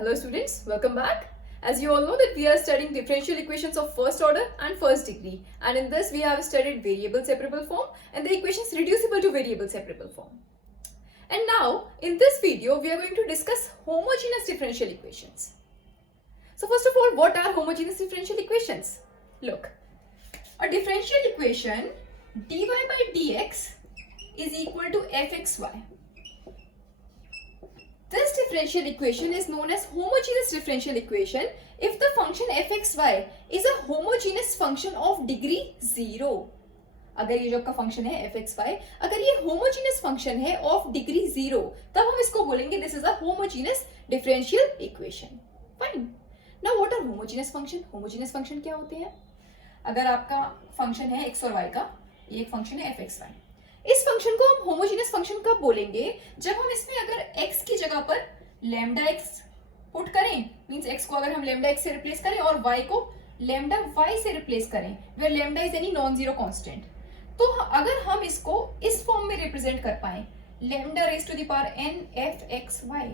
Hello students, welcome back. As you all know that we are studying differential equations of first order and first degree, and in this we have studied variable separable form and the equations reducible to variable separable form. And now in this video we are going to discuss homogeneous differential equations. So first of all, what are homogeneous differential equations? Look, a differential equation dy by dx is equal to fxy. This differential equation is known as homogeneous differential equation if the function fxy is a homogeneous function of degree 0. अगर ये जो आपका function है fxy, अगर ये homogeneous function है of degree 0, तब हम इसको बोलेंगे this is a homogeneous differential equation. Fine. Now what are homogeneous function? Homogeneous function क्या होते हैं? अगर आपका फंक्शन है x और y का, ये एक फंक्शन है fxy. इस फंक्शन को हम होमोजेनियस फंक्शन कब बोलेंगे? जब हम इसमें अगर x की जगह पर लैम्डा x पुट करें, मींस x को अगर हम लैम्डा x से रिप्लेस करें और y को लैम्डा y से रिप्लेस करें, where lambda is any non zero constant, तो अगर हम इसको इस फॉर्म में रिप्रेजेंट कर पाए lambda raise to the power n fxy,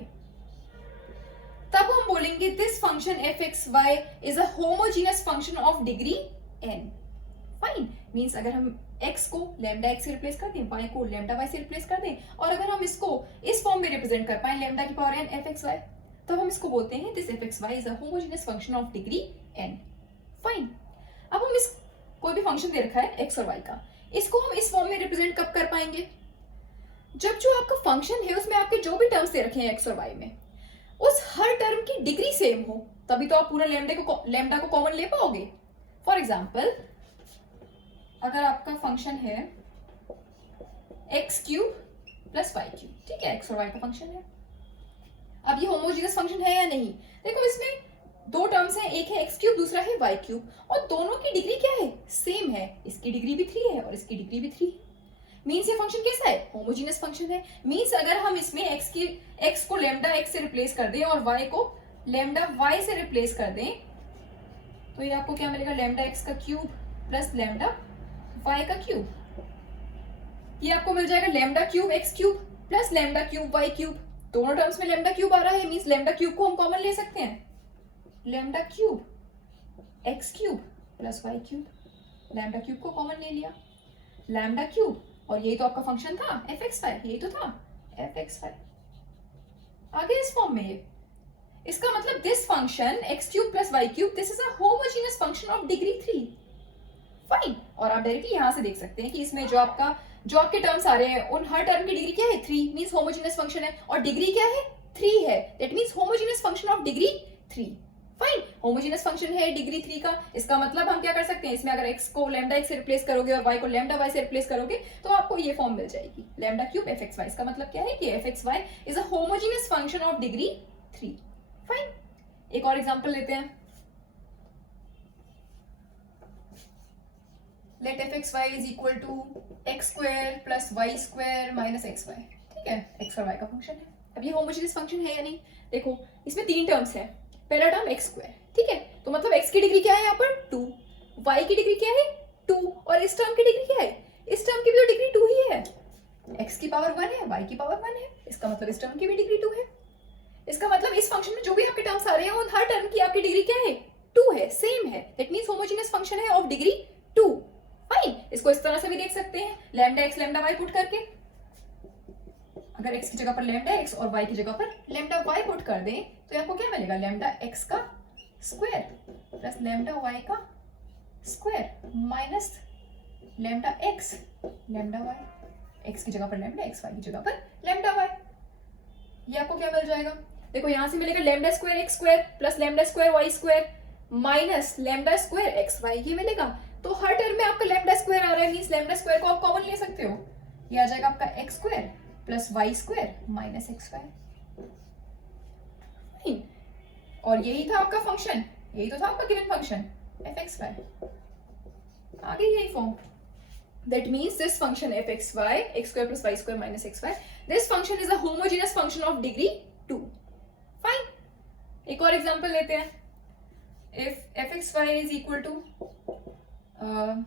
तब हम बोलेंगे this function fxy is a homogeneous function of degree n. Fine. Means अगर हम x को लैम्डा x से रिप्लेस कर दें, y को लैम्डा y से रिप्लेस कर दें, और अगर हम इसको इस फॉर्म में रिप्रेजेंट कर पाए लैम्डा की पावर n fxy, तब हम इसको बोलते हैं this fxy is a homogeneous function of degree n. Fine. अब हम इस कोई भी फंक्शन दे रखा है x और y का, इसको हम इस फॉर्म में रिप्रेजेंट कब कर पाएंगे? जब जो आपका फंक्शन है उसमें आपके जो भी टर्म्स दे रखे हैं x और y में, उस हर टर्म की डिग्री सेम हो, तभी तो आप पूरा लैम्डा को कॉमन ले पाओगे. फॉर एग्जाम्पल, अगर आपका फंक्शन है x cube plus y cube, ठीक है, एक्स और वाई का फंक्शन है. अब ये होमोजेनियस फंक्शन है या नहीं? देखो, इसमें दो टर्म्स हैं, एक है एक्स क्यूब, दूसरा है वाई क्यूब, और दोनों की डिग्री क्या है? सेम है. इसकी डिग्री भी 3 है और इसकी डिग्री भी 3. मींस ये फंक्शन कैसा है? होमोजेनियस फंक्शन है. मींस अगर हम इसमें एक्स को लैम्डा एक्स से रिप्लेस कर दें और वाई को लैम्डा वाई से रिप्लेस कर दें, तो ये आपको क्या मिलेगा? लैम्डा एक्स का क्यूब प्लस लैम्डा y का क्यूब. ये आपको मिल जाएगा lambda cube x cube plus lambda cube y cube. दोनों टर्म्स में लैम्डा क्यूब आ रहा है, मींस लैम्डा क्यूब को हम कॉमन ले सकते हैं. Lambda cube x cube plus y cube, lambda cube को कॉमन ले लिया, लैम्डा क्यूब, और यही तो आपका फंक्शन था fxy, यही तो था fxy. आगे इस फॉर्म में इसका मतलब this function x cube plus y cube, this is a homogeneous function of degree 3. Fine. और आप डायरेक्टली यहां से देख सकते हैं कि इसमें जो आपके टर्म्स आ रहे हैं, उन हर टर्म की डिग्री क्या है? 3. मींस होमोजेनियस फंक्शन है, और डिग्री क्या है? 3 है. That means homogeneous function of degree 3. Fine. Homogeneous function है डिग्री 3 का. इसका मतलब हम क्या कर सकते हैं, इसमें अगर x को लैम्डा x से रिप्लेस करोगे और y को लैम्डा y से रिप्लेस करोगे, तो आपको ये फॉर्म मिल जाएगी लैम्डा क्यूब fxy. इसका मतलब क्या है कि fxy is a homogeneous function of degree 3. Fine. एक और एग्जांपल लेते हैं. Let fxy is equal to x square plus y square minus xy. ठीक है, x और y का फंक्शन है. अब ये होमोजेनियस फंक्शन है या नहीं? देखो, इसमें 3 टर्म्स है. पहला टर्म x स्क्वायर, ठीक है, तो मतलब x की डिग्री क्या है यहाँ पर? 2. y की डिग्री क्या है? 2. और इस टर्म की डिग्री क्या है? इस टर्म की भी तो डिग्री 2 ही है. x की पावर 1 है, y की पावर 1 है, इसका मतलब इस टर्म की भी डिग्री 2 है. इसका मतलब इस फंक्शन में जो भी आपके टर्म्स आ रहे हैं, उन हर टर्म की आपकी डिग्री क्या है? 2 है, सेम है. दैट मींस होमोजेनियस फंक्शन है ऑफ डिग्री 2. फाइन. इसको इस तरह से भी देख सकते हैं, lambda x lambda y put करके. अगर एक्स की जगह पर लैम्डा एक्स और वाई की जगह पर लैम्डा वाई पुट कर दें, तो आपको क्या मिलेगा? लैम्डा एक्स का स्क्वायर प्लस लैम्डा वाई का square minus lambda x lambda y. X की जगह पर लैम्डा एक्स, वाई की जगह पर लैम्डा वाई. ये आपको क्या मिल जाएगा? देखो, यहां से मिलेगा lambda square x square plus lambda square Y square minus lambda square x y. ये मिलेगा. तो हर टर्म में आपका लैम्डा स्क्वायर आ रहा है, मींस लैम्डा स्क्वायर को आप कॉमन ले सकते हो. ये आ जाएगा आपका x square plus y square minus x square. और यही था आपका फंक्शन, यही तो था आपका गिवन फंक्शन fxy. आगे यही form. That means this function fxy x square plus y square minus xy, this function is a homogeneous function of degree 2. Fine. एक और एग्जांपल लेते हैं. if fxy is equal to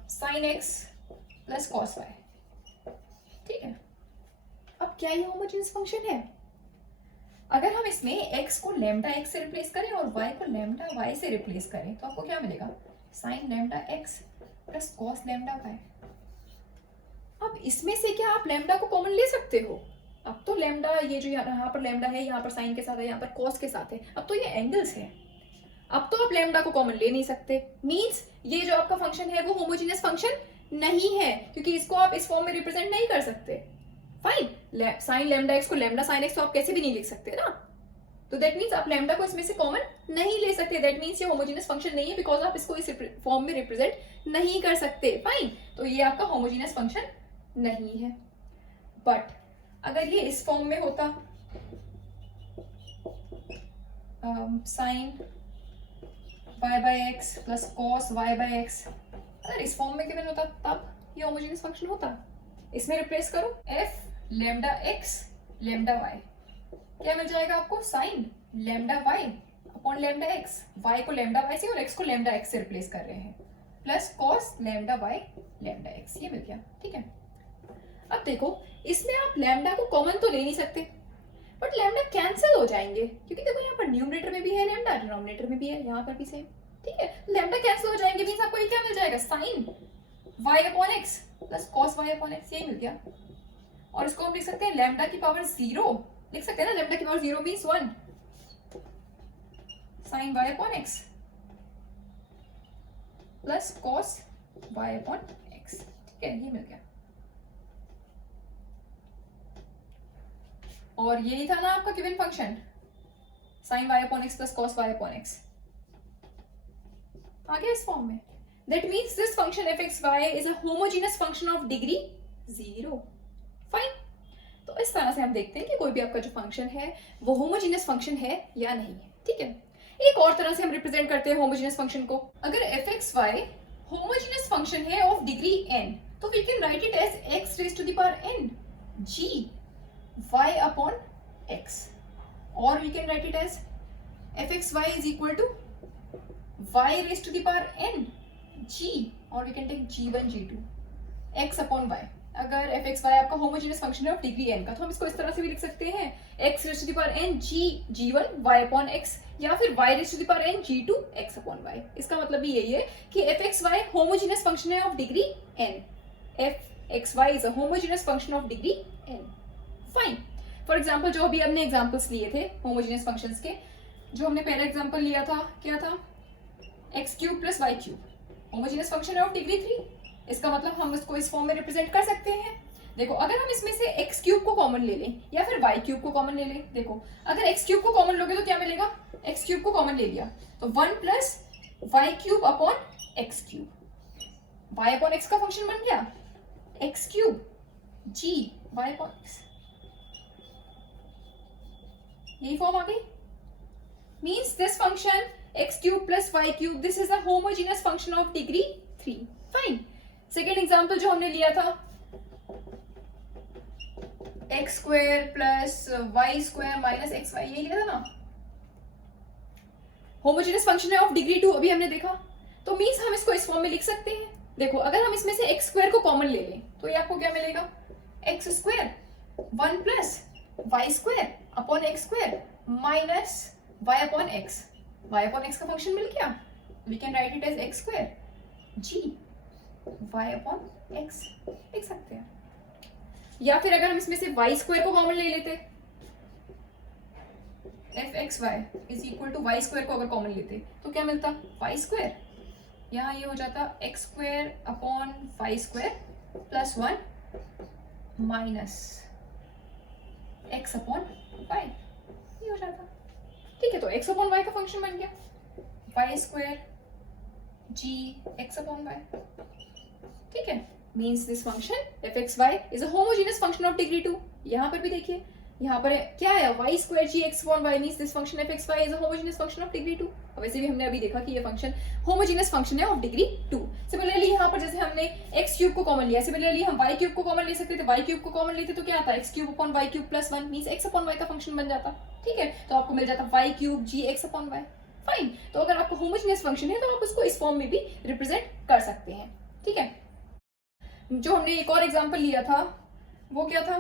sin x plus cos y, ठीक है. अब क्या ये homogeneous function है? अगर हम इसमें x को लैम्डा x से रिप्लेस करें और y को लैम्डा y से रिप्लेस करें तो आपको क्या मिलेगा, sign lambda x plus cos lambda y। अब इसमें से क्या आप लैम्डा को कॉमन ले सकते हो? अब तो लैम्डा, ये जो यहाँ पर लैम्डा है, यहाँ पर साइन के साथ है, यहाँ पर कॉस के साथ है, अब तो ये एंगल्स है। अब तो आप लैम्डा को कॉमन ले नहीं सकते, मींस ये जो आपका फंक्शन है वो होमोजेनियस फंक्शन नहीं है, क्योंकि इसको आप इस फॉर्म में रिप्रेजेंट नहीं कर सकते। फाइन, साइन लैम्डा एक्स को लैम्डा साइन एक्स तो आप कैसे भी नहीं लिख सकते ना, तो दैट मीन्स आप लैम्डा को इसमें से कॉमन नहीं ले सकते। दैट मीन्स ये होमोजेनियस फंक्शन नहीं है, बिकॉज आप इसको इस फॉर्म में रिप्रेजेंट नहीं कर सकते। फाइन, तो ये आपका होमोजेनियस फंक्शन नहीं है। बट अगर ये इस फॉर्म में होता, sine y by x plus cos y by x, अगर इस फॉर्म में गिवन होता तब ये होमोजेनियस फंक्शन होता। इसमें रिप्लेस करो f lambda x lambda y, क्या मिल जाएगा आपको, sign lambda y upon lambda x, y को लैम्डा y से और x को लैम्डा x से रिप्लेस कर रहे हैं, plus cos lambda y lambda x, ये मिल गया। ठीक है, अब देखो इसमें आप लैम्डा को कॉमन तो ले नहीं सकते, बट लैम्डा कैंसिल हो जाएंगे, क्योंकि देखो यहाँ पर न्यूमरेटर में भी है लैम्डा, डिनोमिनेटर में भी है, यहाँ पर भी सेम। ठीक है, लैम्डा कैंसिल हो जाएंगे, मींस आपको ये क्या मिल जाएगा, sine y upon x plus cos y upon x, ये मिल गया। और इसको हम लिख सकते हैं लैम्डा की पावर 0, लिख सकते हैं ना, लैम्डा की power 0 means 1 sine y upon x plus cos y upon x। ठीक है, ये मिल गया। और यही था ना आपका given function, sine y upon x plus cos y upon x, आ गया इस फॉर्म में। That means this function fxy is a homogeneous function of degree 0। Fine, तो इस तरह से हम देखते हैं कि कोई भी आपका जो फंक्शन है वो होमोजेनियस फंक्शन है या नहीं है। ठीक है, एक और तरह से हम रिप्रेजेंट करते हैं होमोजेनियस फंक्शन को। अगर fxy होमोजेनियस फंक्शन है ऑफ डिग्री n, तो we can write it as x raise to the power n g y upon x, or we can write it as fxy is equal to y raised to the power n g, or we can take g1 g2 x upon y। अगर fxy आपका homogeneous function है of degree n का, तो हम इसको इस तरह से भी लिख सकते हैं x raised to the power n g1 y upon x, या फिर y raised to the power n g2 x upon y। इसका मतलब भी यही है कि fxy होमोजेनियस फंक्शन है of degree n, fxy is a homogeneous function of degree n। Fine, for example जो अभी हमने एग्जाम्पल्स लिए थे होमोजेनियस फंक्शंस के, जो हमने पहला एग्जाम्पल लिया था क्या था, x cube plus y cube, homogeneous function है ऑफ डिग्री 3। इसका मतलब हम इसको इस फॉर्म में रिप्रेजेंट कर सकते हैं। देखो अगर हम इसमें से एक्स क्यूब को कॉमन ले लें या फिर वाई क्यूब को कॉमन ले लें, देखो अगर एक्स क्यूब को कॉमन लोगे तो क्या मिलेगा, एक्स क्यूब को कॉमन ले लिया तो 1 plus y cube upon x cube, y upon x का फंक्शन बन गया x cube g y upon x, यही फॉर्म आ गई। Means this function x cube plus y cube, this is a homogeneous function of degree 3। Fine, second example जो हमने लिया था x square plus y square minus x y, यही लिया था ना, होमोजेनियस फंक्शन है ऑफ डिग्री 2, अभी हमने देखा। तो मीन्स हम इसको इस फॉर्म में लिख सकते हैं। देखो अगर हम इसमें से एक्स स्क्वायर को कॉमन ले लें तो ये आपको क्या मिलेगा, x square 1 plus y square upon x square minus y upon x, y upon x का फंक्शन मिल गया, we can write it as x square g y upon x, लिख सकते हैं। या फिर अगर हम इसमें से वाई स्क्वायर को कॉमन ले लेते, f x y is equal to y square को अगर कॉमन लेते तो क्या मिलता, वाई स्क्वायर, यहाँ ये हो जाता x square upon y square plus 1 minus x upon y, ये हो जाता। ठीक है, तो x अपॉन y का फंक्शन बन गया y square g x upon y। ठीक है, means this function fxy is a homogeneous function of degree 2। यहाँ पर भी देखिए, यहाँ पर क्या है y square g x upon y, means this function fxy is a homogeneous function of degree 2। वैसे भी हमने अभी देखा कि ये फंक्शन होमोजेनियस फंक्शन है ऑफ डिग्री 2। सिमिलरली यहाँ पर जैसे हमने x क्यूब को कॉमन लिया, सिमिलरली हम y क्यूब को कॉमन ले सकते थे, y क्यूब को कॉमन लेते तो क्या आता है, x cube upon y cube plus 1, means x upon y का फंक्शन बन जाता। ठीक है, तो आपको मिल जाता y cube g x upon y। Fine, तो अगर आपको होमोजेनियस फंक्शन है तो आप उसको इस फॉर्म में भी रिप्रेजेंट कर सकते हैं। ठीक है, जो हमने एक और एग्जाम्पल लिया था वो क्या था,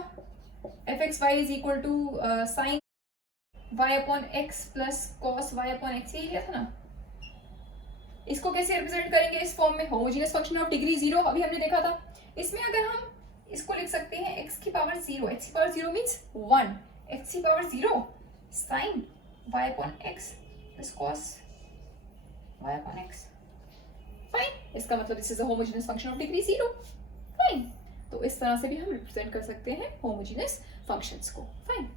f x y is equal to sine y upon x plus cos y upon x, यही लिया था ना। इसको कैसे रिप्रेजेंट करेंगे इस फॉर्म में, homogeneous function of degree zero, अभी हमने देखा था। इसमें अगर हम इसको लिख सकते हैं एक्स की पावर जीरो, एक्स की पावर जीरो मीन्स 1, एक्स की power zero sine y upon x plus cos y upon x. Fine, इसका मतलब this is a homogeneous function of degree zero. Fine, तो इस तरह से भी हम रिप्रेजेंट कर सकते हैं होमोजेनियस फंक्शंस को। फाइन,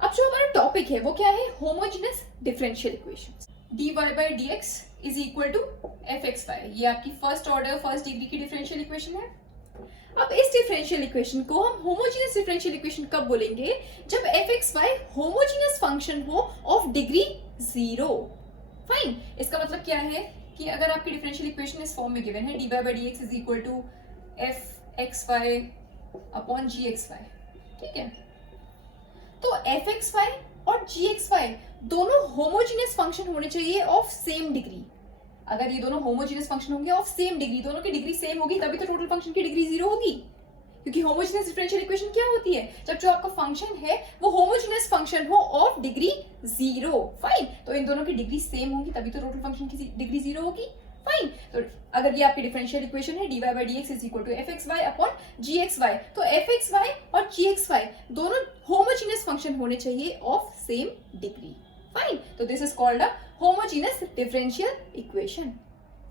अब जो हमारा टॉपिक है वो क्या है, homogeneous differential equations. dy by dx is equal to f x y, ये आपकी फर्स्ट ऑर्डर फर्स्ट डिग्री की डिफरेंशियल इक्वेशन है। अब इस डिफरेंशियल इक्वेशन को हम होमोजेनियस डिफरेंशियल इक्वेशन कब बोलेंगे, जब f x y homogeneous function हो ऑफ डिग्री जीरो। फाइन, इसका मतलब क्या है कि अगर आपकी डिफरेंशियल इक्वेशन इस फॉर्म में गिवन है, dy by dx is equal to f x y upon g x y, ठीक है, तो एफ एक्स वाई और जी एक्स वाई दोनों होमोजेनियस फंक्शन होने चाहिए ऑफ सेम डिग्री। अगर ये दोनों होमोजेनियस फंक्शन होंगे ऑफ सेम डिग्री, दोनों की डिग्री सेम होगी तभी तो टोटल फंक्शन की डिग्री जीरो होगी। क्योंकि होमोजेनियस डिफरेंशियल इक्वेशन क्या होती है, जब जो आपका फंक्शन है वो होमोजेनियस फंक्शन हो ऑफ डिग्री जीरो। फाइन, तो इन दोनों की डिग्री सेम होगी तभी तो टोटल फंक्शन की डिग्री जीरो होगी। फाइन, तो अगर ये आपकी डिफरेंशियल इक्वेशन है dy by dx is equal to f x y upon g x y, तो एफ एक्स वाई और जी एक्स वाई दोनों होमोजेनियस फंक्शन होने चाहिए ऑफ सेम डिग्री। फाइन, तो this is called a homogeneous differential equation.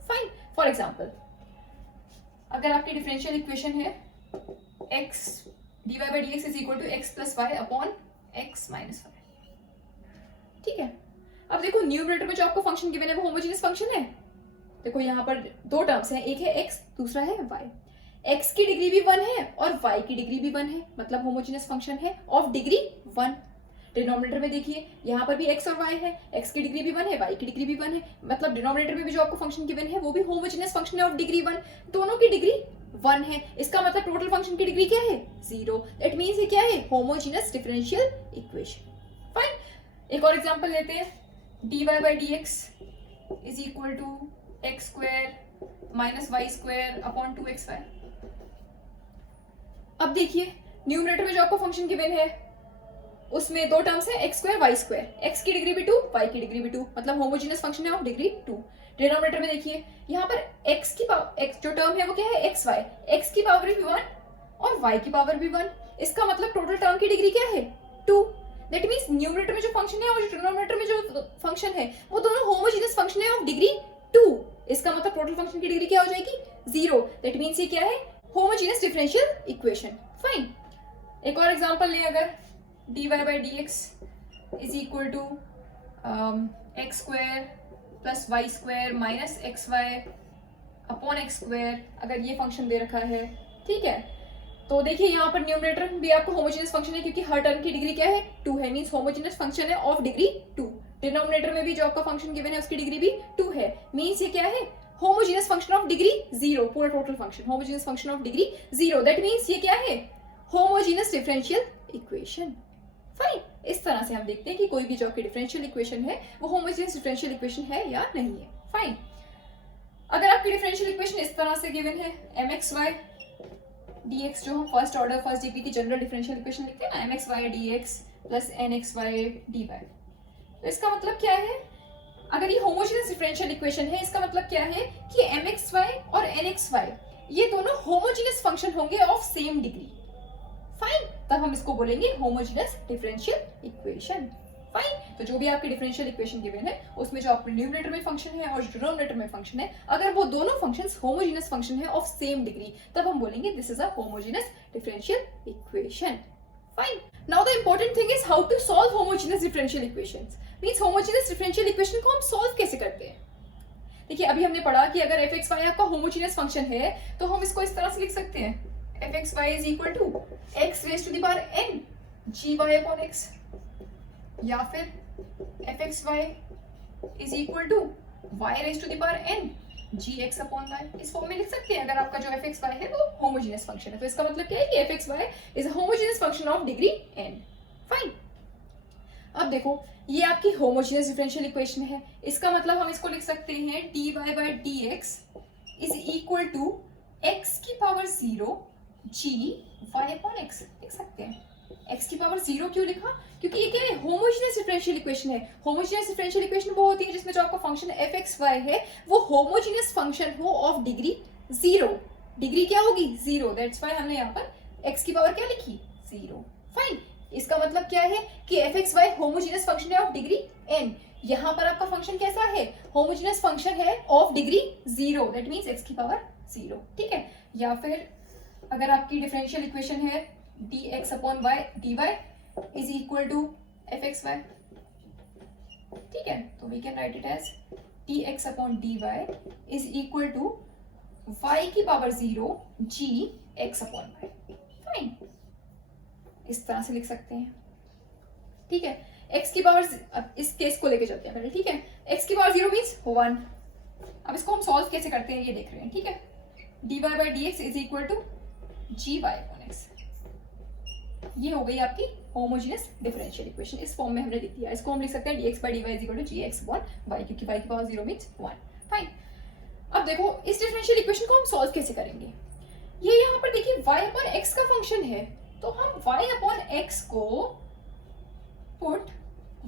Fine, for example अगर आपकी differential equation है x dy by dx is equal to x plus y upon x minus y, ठीक है। अब देखो न्यूमरेटर में जो आपको फंक्शन गिवन है वो होमोजेनियस फंक्शन है। देखो यहाँ पर दो टर्म्स हैं, एक है x दूसरा है y। x की डिग्री भी 1 है और y की डिग्री भी 1 है, मतलब होमोजेनियस फंक्शन है ऑफ डिग्री 1। डिनोमिनेटर में देखिए यहाँ पर भी x और y है, x की डिग्री भी 1 है, y की डिग्री भी 1 है, मतलब डिनोमिनेटर में भी जो आपको फंक्शन गिवन है वो भी होमोजेनियस फंक्शन है ऑफ डिग्री 1, दोनों की डिग्री 1 है। इसका मतलब टोटल फंक्शन की डिग्री क्या है, जीरो। दैट मींस ये क्या है, होमोजेनियस डिफरेंशियल इक्वेशन। फाइन, एक और एग्जांपल लेते हैं, dy by dx is equal to x square minus y square upon 2xy। अब देखिए न्यूमरेटर में जो आपको फंक्शन गिवन है उसमें दो टर्म्स है x square Y square, x की डिग्री भी 2 y की डिग्री भी 2, मतलब होमोजेनियस फंक्शन है ऑफ डिग्री 2। डिनोमिनेटर में देखिए यहाँ पर x की पावर, x जो टर्म है वो क्या है एक्स वाई, x की पावर भी 1 और y की पावर भी 1, इसका मतलब टोटल टर्म की डिग्री क्या है 2। दैट मींस न्यूमरेटर में जो फंक्शन है और डिनोमिनेटर में जो फंक्शन है वो दोनों होमोजेनियस फंक्शन है ऑफ डिग्री 2, इसका मतलब टोटल फंक्शन की डिग्री क्या हो जाएगी, जीरो। दैट मींस ये क्या है, होमोजेनियस डिफरेंशियल इक्वेशन। फाइन, एक और एग्जांपल लें, अगर dy by dx is equal to x square plus y square minus x y upon x square, अगर ये फंक्शन दे रखा है, ठीक है, तो देखिए यहाँ पर न्यूमरेटर भी आपको होमोजेनियस फंक्शन है क्योंकि हर टर्म की डिग्री क्या है 2 है, मींस होमोजेनियस फंक्शन है ऑफ डिग्री 2। डिनोमिनेटर में भी जो आपका फंक्शन गिवन है उसकी डिग्री भी 2 है, मींस ये क्या है, होमोजेनियस फंक्शन ऑफ डिग्री 0, पूरा total function homogeneous function of degree 0। That means ये क्या है, होमोजेनियस डिफरेंशियल इक्वेशन। फाइन, इस तरह से हम देखते हैं कि कोई भी जो आपकी डिफरेंशियल इक्वेशन है वो होमोजेनियस डिफरेंशियल इक्वेशन है या नहीं है। फाइन, अगर आपकी डिफरेंशियल इक्वेशन इस तरह से गिवन है mxy dx, जो हम फर्स्ट ऑर्डर फर्स्ट डिग्री की जनरल डिफरेंशियल इक्वेशन लिखते हैं ना, mxy dx plus nxy dy, तो इसका मतलब क्या है, अगर ये होमोजेनियस डिफरेंशियल इक्वेशन है इसका मतलब क्या है कि mxy और nxy ये दोनों होमोजेनियस फंक्शन होंगे ऑफ सेम डिग्री। फाइन, तब हम इसको बोलेंगे होमोजेनियस डिफरेंशियल इक्वेशन। फाइन, तो जो भी आपकी डिफरेंशियल इक्वेशन गिवन है उसमें जो आपके न्यूमरेटर में फंक्शन है और डिनोमिनेटर में फंक्शन है, अगर वो दोनों फंक्शंस होमोजेनियस फंक्शन है ऑफ सेम डिग्री, तब हम बोलेंगे this is a homogeneous differential equation. Fine, now the important thing is how to solve homogeneous differential equations. Means homogeneous differential equation को हम सॉल्व कैसे करते हैं। देखिए अभी हमने पढ़ा कि अगर fxy आपका होमोजेनियस फंक्शन है तो हम इसको इस तरह से लिख सकते हैं, fxy is equal to x raised to the power n gy upon x, या फिर fxy is equal to y raised to the power n gx upon y, इस फॉर्म में लिख सकते हैं अगर आपका जो fxy है वो होमोजेनियस फंक्शन है। तो इसका मतलब क्या है कि fxy is a homogeneous function of degree n। Fine, अब देखो ये आपकी होमोजेनियस डिफरेंशियल इक्वेशन है, इसका मतलब हम इसको लिख सकते हैं dy by dx is equal to x की power 0 g y upon x, लिख सकते हैं। x की पावर 0 क्यों लिखा? क्योंकि ये क्या है, होमोजेनियस डिफरेंशियल इक्वेशन है। होमोजेनियस डिफरेंशियल इक्वेशन वो होती है जिसमें जो आपका फंक्शन fxy है वो होमोजेनियस फंक्शन हो ऑफ डिग्री 0। डिग्री क्या होगी? 0। दैट्स व्हाई हमने यहाँ पर x की पावर क्या लिखी? 0। फाइन। इसका मतलब क्या है कि fxy होमोजेनियस फंक्शन है ऑफ डिग्री n। यहाँ पर आपका फंक्शन कैसा है? होमोजेनियस फंक्शन है of degree 0। That means x की पावर 0। ठीक है। या फिर अगर आपकी डिफरेंशियल इक्वेशन है dx upon y dy is equal to fxy, ठीक है, तो we can write it as dx upon dy is equal to y की power 0 g x upon y। Fine, इस तरह से लिख सकते हैं। ठीक है। x की पावर, अब इस केस को लेके चलते हैं पहले। ठीक है, x की पावर 0 मीन्स 1। अब इसको हम सॉल्व कैसे करते हैं ये देख रहे हैं। ठीक है, dy by d x is equal to g y upon x. ये हो गई आपकी होमोजेनियस डिफरेंशियल इक्वेशन। इस फॉर्म में हमने लिख दिया। इसको हम लिख सकते हैं dx by dy is equal to g x upon y, क्योंकि y की पावर 0 मीन्स 1। फाइन। अब देखो इस डिफरेंशियल इक्वेशन को हम सॉल्व कैसे करेंगे। ये यहाँ पर देखिए y अपॉन x का फंक्शन है, तो हम y अपॉन x को put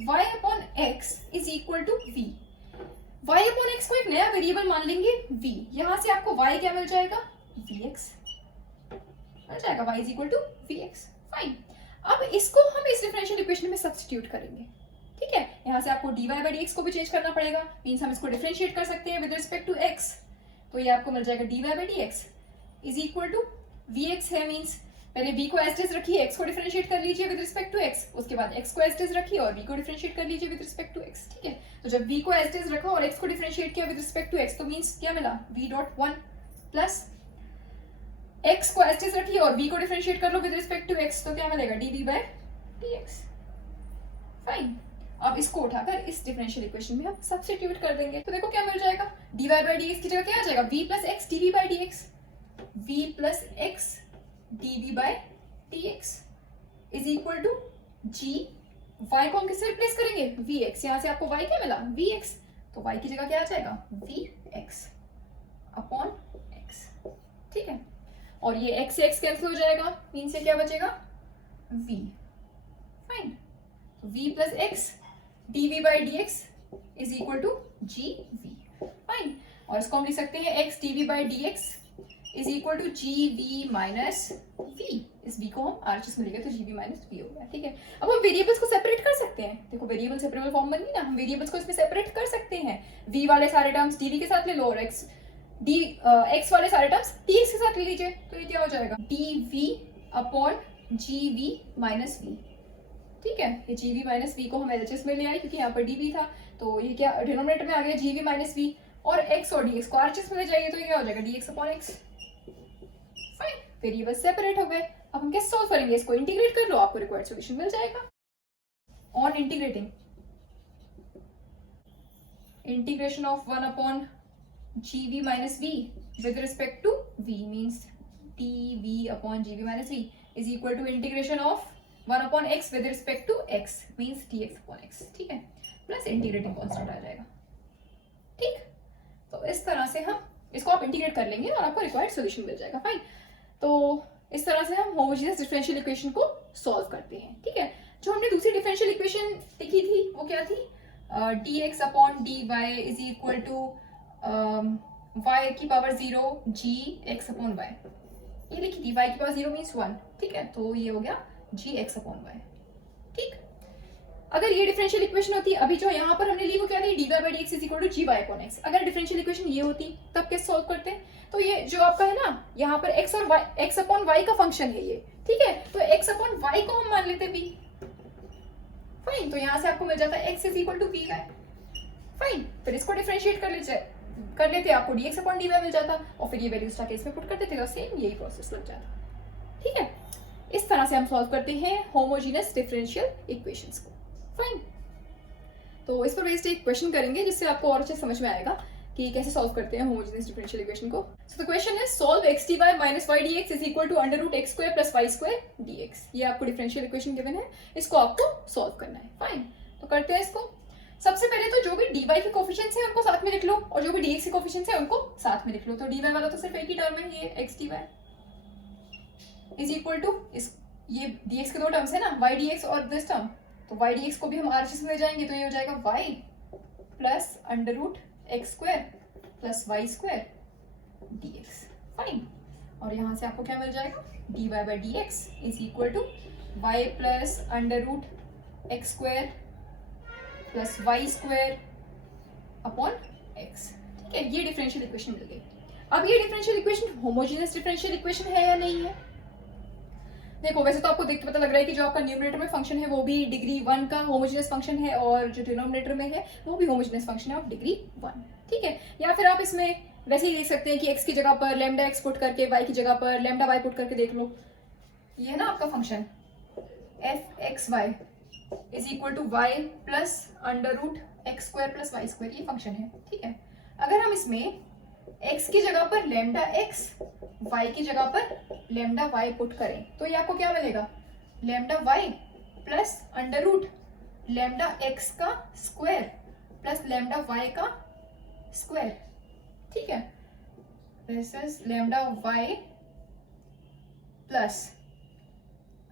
y upon x is equal to v। y upon x को एक नया वेरिएबल मान लेंगे v। यहां से आपको y क्या मिल जाएगा? vx मिल जाएगा। y is equal to vx। Fine. अब इसको हम इस डिफरेंशियल इक्वेशन में सब्स्टिट्यूट करेंगे। ठीक है, यहां से आपको dy बाई dx को भी चेंज करना पड़ेगा। मींस हम इसको डिफरेंशिएट कर सकते हैं विद रिस्पेक्ट टू x। तो ये आपको मिल जाएगा dy by dx is equal to vx है। मींस पहले v को एज इट इज रखिए, x को डिफरेंशिएट कर लीजिए विद रिस्पेक्ट टू x, उसके बाद x को एज इट इज रखिए और v को डिफरेंशिएट कर लीजिए विद रिस्पेक्ट टू x। ठीक है, तो जब v को एज इट इज रखा और x को डिफरेंशिएट किया विद रिस्पेक्ट टू x, तो मींस क्या मिला? v डॉट 1 प्लस x को एज इट इज रखिए और v को डिफरेंशिएट कर लो विद रिस्पेक्ट टू x, तो क्या मिलेगा? dv by dx। फाइन। अब इसको उठाकर इस डिफरेंशियल इक्वेशन में हम सब्स्टिट्यूट कर देंगे, तो देखो क्या मिल जाएगा? dy बाय dx की जगह क्या आ जाएगा? v plus x dv by dx। v plus x dv by dx is equal to g। y को हम किससे रिप्लेस करेंगे? vx। यहां से आपको y क्या मिला? vx। तो y की जगह क्या आ जाएगा? vx upon x। ठीक है, और ये x से x कैंसिल हो जाएगा, मीन से क्या बचेगा? v। Fine. v plus x dv by dx is equal to gv। Fine. और इसको हम लिख सकते हैं x dv by dx is equal to gv minus v। इस v को हम आरएचएस में लेंगे तो gv माइनस v होगा। ठीक है, अब हम वेरिएबल्स को सेपरेट कर सकते हैं। देखो वेरिएबल सेपरेबल फॉर्म बन गई ना, हम वेरिएबल्स को इसमें सेपरेट कर सकते हैं। v वाले सारे टर्म्स dv के साथ ले लो और x वाले सारे टर्म्स dx के साथ ले लीजिए, तो ये क्या हो जाएगा? dv upon gv minus v। ठीक है, ये gv माइनस v को हम एलएचएस में ले आए क्योंकि यहाँ पर dv था, तो ये क्या डिनोमिनेटर में आ गया gv माइनस v, और x और dx को आरएचएस में ले जाइए तो ये क्या हो जाएगा? dx upon x। Fine, variable separate हो गए। अब हम कैसे सॉल्व करेंगे? इसको इंटीग्रेट कर लो, आपको रिक्वायर्ड सॉल्यूशन मिल जाएगा। On integrating, integration of 1 upon gv minus v with respect to v means dv upon gv minus v is equal to integration of 1 upon x with respect to x means dx upon x। ठीक है, plus integrating constant आ जाएगा। ठीक, तो इस तरह से हम इसको आप इंटीग्रेट कर लेंगे और आपको रिक्वायर्ड सॉल्यूशन मिल जाएगा। फाइन, तो इस तरह से हम होमोजेनियस डिफरेंशियल इक्वेशन को सॉल्व करते हैं। ठीक है, जो हमने दूसरी डिफरेंशियल इक्वेशन लिखी थी वो क्या थी? dx upon dy is equal to y की power 0 g x upon y। ये लिखी थी, y की पावर 0 मीन्स 1। ठीक है, तो ये हो गया g x अपॉन y। ठीक, अगर ये डिफरेंशियल इक्वेशन होती, अभी जो यहाँ पर हमने ली वो क्या थी? dy by dx is equal to g y upon x। अगर डिफरेंशियल इक्वेशन ये होती तब कैसे सॉल्व करते हैं? तो ये जो आपका है ना, यहाँ पर x और y, x अपॉन y का फंक्शन है ये। ठीक है, तो x अपॉन y को हम मान लेते v। फाइन, तो यहाँ से आपको मिल जाता है x is equal to v y। Fine, फिर इसको डिफरेंशिएट कर लेते आपको dx अपॉन dy मिल जाता, और फिर ये वैल्यूज जाके इसमें पुट कर देते तो सेम यही प्रोसेस लग जाता। ठीक है, इस तरह से हम सॉल्व करते हैं होमोजेनियस डिफरेंशियल इक्वेशंस को। फाइन, तो इस पर बेस्ड एक क्वेश्चन करेंगे जिससे आपको और अच्छे समझ में आएगा कि कैसे सॉल्व करते हैं होमोजेनियस डिफरेंशियल इक्वेशन को। So the question is solve x dy minus y dx is equal to under root x square plus y square dx। ये आपको डिफरेंशियल इक्वेशन गिवन है, इसको आपको सॉल्व करना है। फाइन, तो करते हैं इसको। सबसे पहले तो जो भी dy के कोफिशिएंट्स हैं उनको साथ में लिख लो, और जो भी dx के कोफिशिएंट्स हैं उनको साथ में लिख लो। तो dy वाला तो सिर्फ एक ही टर्म है, ये x dy is equal to इस ये dx के दो टर्म्स है ना, y dx और दिस टर्म, तो y dx को भी हम RHS में ले जाएंगे तो ये हो जाएगा y plus under root x square plus y square dx। फाइन। और यहाँ से आपको क्या मिल जाएगा, dy by d x is equal to y plus under root x square plus y square upon x. ठीक है, ये डिफरेंशियल इक्वेशन मिल गई। अब ये differential equation homogeneous differential equation है या नहीं है? देखो, वैसे तो आपको देख के पता लग रहा है कि जो आपका न्यूमरेटर में फंक्शन है वो भी डिग्री 1 का होमोजेनियस फंक्शन है और जो डिनोमिनेटर में है वो भी होमोजेनियस फंक्शन है ऑफ डिग्री 1। ठीक है, या फिर आप इसमें वैसे ही देख सकते हैं कि x की जगह पर लैम्डा x पुट करके y की जगह पर लैम्डा y पुट करके देख लो। ये है ना आपका function f x y is equal to y plus under root x square plus y square, ये फंक्शन है। ठीक है, अगर हम इसमें x की जगह पर लैम्डा x, y की जगह पर लैम्डा y पुट करें तो ये आपको क्या मिलेगा, lambda y plus under root lambda x का स्क्वायर प्लस लैम्डा y का स्क्वायर। ठीक है, this is lambda y plus,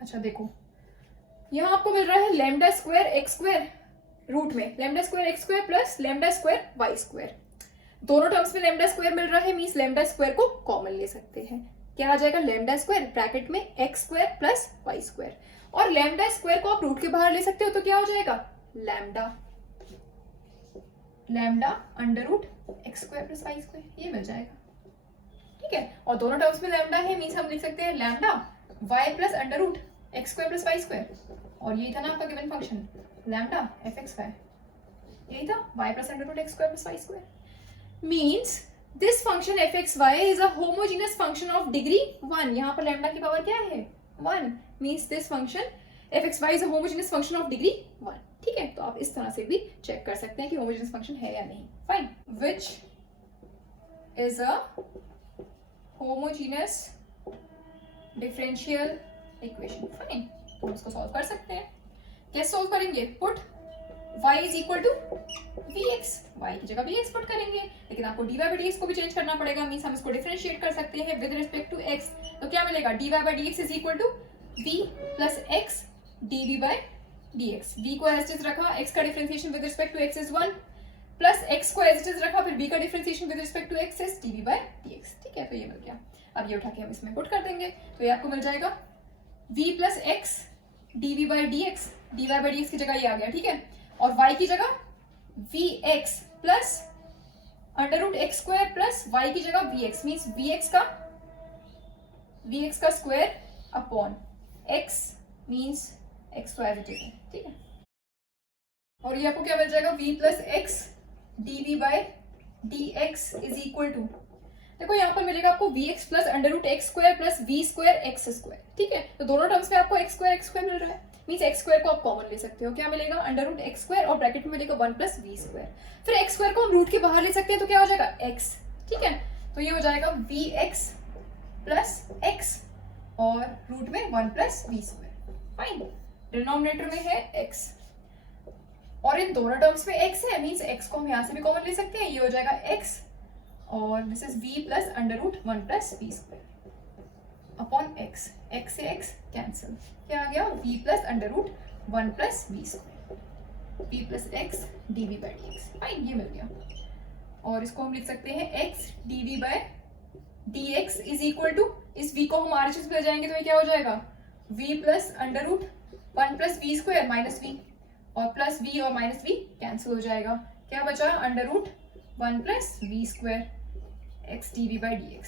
अच्छा देखो यहाँ आपको मिल रहा है lambda square x square, root में lambda square x square plus lambda square Y square. दोनों टर्म्स में लैम्डा स्क्वायर मिल रहा है, मींस लैम्डा स्क्वायर को कॉमन ले सकते हैं। क्या आ जाएगा, लैम्डा स्क्वायर ब्रैकेट में x square plus y square, और लैम्डा स्क्वायर को आप रूट के बाहर ले सकते हो तो क्या हो जाएगा, lambda under root x square plus y square, ये मिल जाएगा। ठीक है, और दोनों टर्म्स में लैम्डा है, मींस हम लिख सकते हैं lambda y plus under root x square plus y square, और यही था ना आपका given function lambda f x y, यही था y plus under root x square plus y square. Means this function fxy is a homogeneous function of degree 1। यहाँ पर lambda की पावर क्या है, 1। Means this function fxy is a homogeneous function of degree 1। ठीक है, तो आप इस तरह से भी चेक कर सकते हैं कि homogeneous function है या नहीं। Fine, which is a homogeneous differential equation। Fine, तो हम इसको सॉल्व कर सकते हैं। कैसे सॉल्व करेंगे, put y is equal to vx, y की जगह vx पुट करेंगे, लेकिन आपको dy by dx को भी चेंज करना पड़ेगा, मींस हम इसको डिफरेंशिएट कर सकते हैं विद रिस्पेक्ट टू x। तो क्या मिलेगा, dy by dx is equal to v plus x dv by dx। v को एज इट इज रखा, x का differentiation with respect to x is 1, plus x को एज इट इज रखा, फिर v का differentiation with respect to x is dv by dx। ठीक है, तो ये मिल गया। अब ये उठा के हम इसमें पुट कर देंगे तो ये आपको मिल जाएगा v plus x dv by dx, dy by dx की जगह ये आ गया। ठीक है, और y की जगह vx plus under root x square plus y की जगह vx, मीन्स vx का square upon x, means x तो एज इट इज है। ठीक है, और ये आपको क्या मिल जाएगा, v plus x dv by dx is equal to, देखो यहाँ पर मिलेगा आपको vx plus under root x square plus v square x square. ठीक है, तो दोनों टर्म्स में आपको एक्स स्क्वायर मिल रहा है, मींस एक्स स्क्वायर को आप कॉमन ले सकते हो। क्या मिलेगा, अंडर रूट एक्स स्क्वायर और ब्रैकेट में मिलेगा 1 प्लस वी स्क्वायर। फिर एक्स स्क्वायर को हम रूट के बाहर ले सकते हैं तो क्या हो जाएगा, x। ठीक है, तो ये हो जाएगा वी एक्स प्लस एक्स और रूट में 1 plus v square. Fine, denominator में है x और इन दोनों टर्म्स में x है, मींस x को हम यहाँ से भी कॉमन ले सकते हैं, ये हो जाएगा x और this is v plus under root 1 plus v square upon x, x से x कैंसिल, क्या आ गया, v plus under root 1 plus v square, v plus x dv by dx। Fine, ये मिल गया। और इसको हम लिख सकते हैं x dv by dx is equal to, इस v को हम RHS में ले जाएंगे तो ये क्या हो जाएगा, v plus under root 1 plus v square minus v, और प्लस v और माइनस v कैंसिल हो जाएगा, क्या बचा, under root 1 plus v square x dv by dx।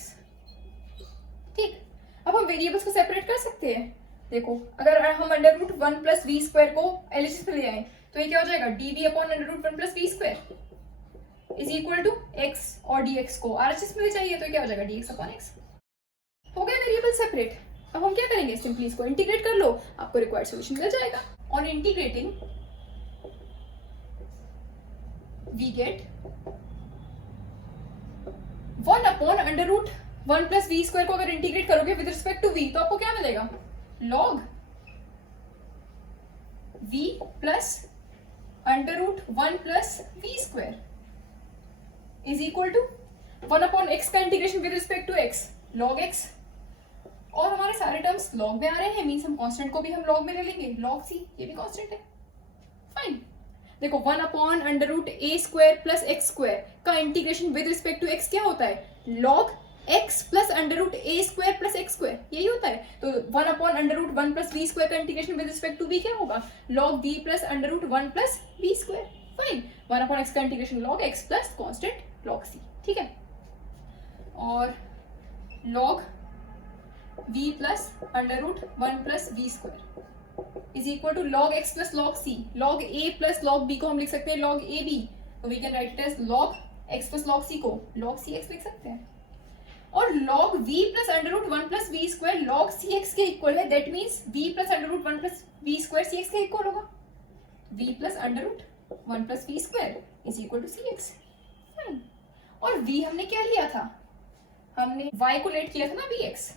ठीक, अब हम वेरिएबल्स को सेपरेट कर सकते हैं। देखो, अगर हम under root 1 plus v square को एलएचएस में ले आए तो ये क्या हो जाएगा, dv upon under root 1 plus v square is equal to x, और dx को आरएचएस में ले चाहिए तो क्या हो जाएगा, dx अपॉन x। हो गया वेरिएबल सेपरेट। अब हम क्या करेंगे, सिंपली इसको इंटीग्रेट कर लो, आपको रिक्वायर्ड सॉल्यूशन मिल जाएगा। On integrating we get 1 upon under root 1 plus v square को अगर इंटीग्रेट करोगे विद रिस्पेक्ट टू v तो आपको क्या मिलेगा, log v plus under root 1 plus v square is equal to 1 upon x का integration with respect to x, log x और हमारे सारे टर्म्स लॉग में आ रहे हैं, मीन्स हम कांस्टेंट को भी हम लॉग में ले लेंगे, लॉग सी, ये भी कांस्टेंट है, फाइन। देखो 1/√a² प्लस x² का integration with respect to x क्या होता है, log x plus √a² plus x², यही होता है। तो 1/√1 प्लस v² का integration with respect to v क्या होगा, log v plus √1 plus v², fine. 1/x का integration log x plus constant log c, ठीक है। और log v plus √1 plus v² is equal to log x plus log c, log a plus log b को हम लिख सकते हैं log ab, तो we can write it as log x plus log c को log cx लिख सकते हैं। और log v plus √1 plus v² log cx के इक्वल है, that means v plus √1 plus v² cx के इक्वल होगा, v plus √1 plus v² is equal to cx, fine. और v हमने क्या लिया था, हमने y को लेट किया था ना vx,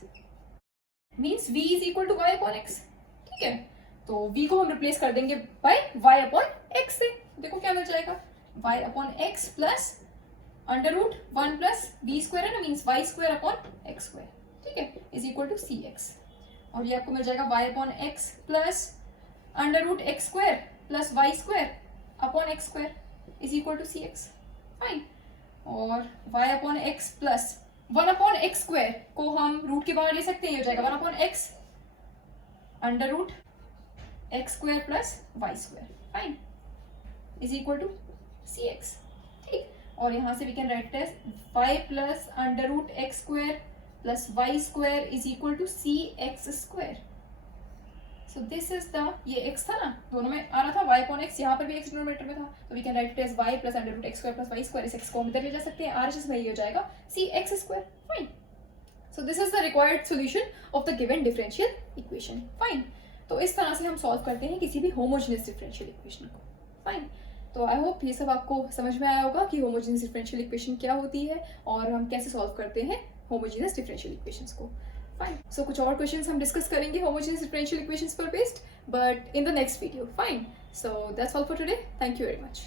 means v is equal to y upon x, ठीक है। तो v को हम रिप्लेस कर देंगे बाय y अपॉन x से, देखो क्या मिल जाएगा, y upon x plus √1 plus v² है ना, मीन्स y² अपॉन x², ठीक है, इज इक्वल टू cx। और ये आपको मिल जाएगा y upon x plus √x² plus y² upon x² is equal to cx, fine. और y upon x plus 1 upon x² को हम रूट के बाहर ले सकते हैं, ये हो जाएगा 1 upon x √x² plus y², fine, is equal to cx, ठीक। और यहाँ से we can write as y plus √x² plus y² is equal to cx²। So this is the, ये x था ना, दोनों में आ रहा था y अपॉन x, यहाँ पर भी x डिनोमिनेटर में था, तो we can write it as y plus √x² plus y², इस x को हम इधर ले जा सकते हैं, RHS में ये हो जाएगा cx², fine. So this is the required solution of the given differential equation, fine. तो इस तरह से हम सॉल्व करते हैं किसी भी होमोजेनियस डिफरेंशियल इक्वेशन को, फाइन। तो आई होप ये सब आपको समझ में आया होगा कि होमोजेनियस डिफरेंशियल इक्वेशन क्या होती है और हम कैसे सॉल्व करते हैं होमोजेनियस डिफरेंशियल इक्वेशंस को, फाइन। सो कुछ और क्वेश्चंस हम डिस्कस करेंगे होमोजेनियस डिफरेंशियल इक्वेशंस पर based, but in the next video, fine. So that's all for today, thank you very much.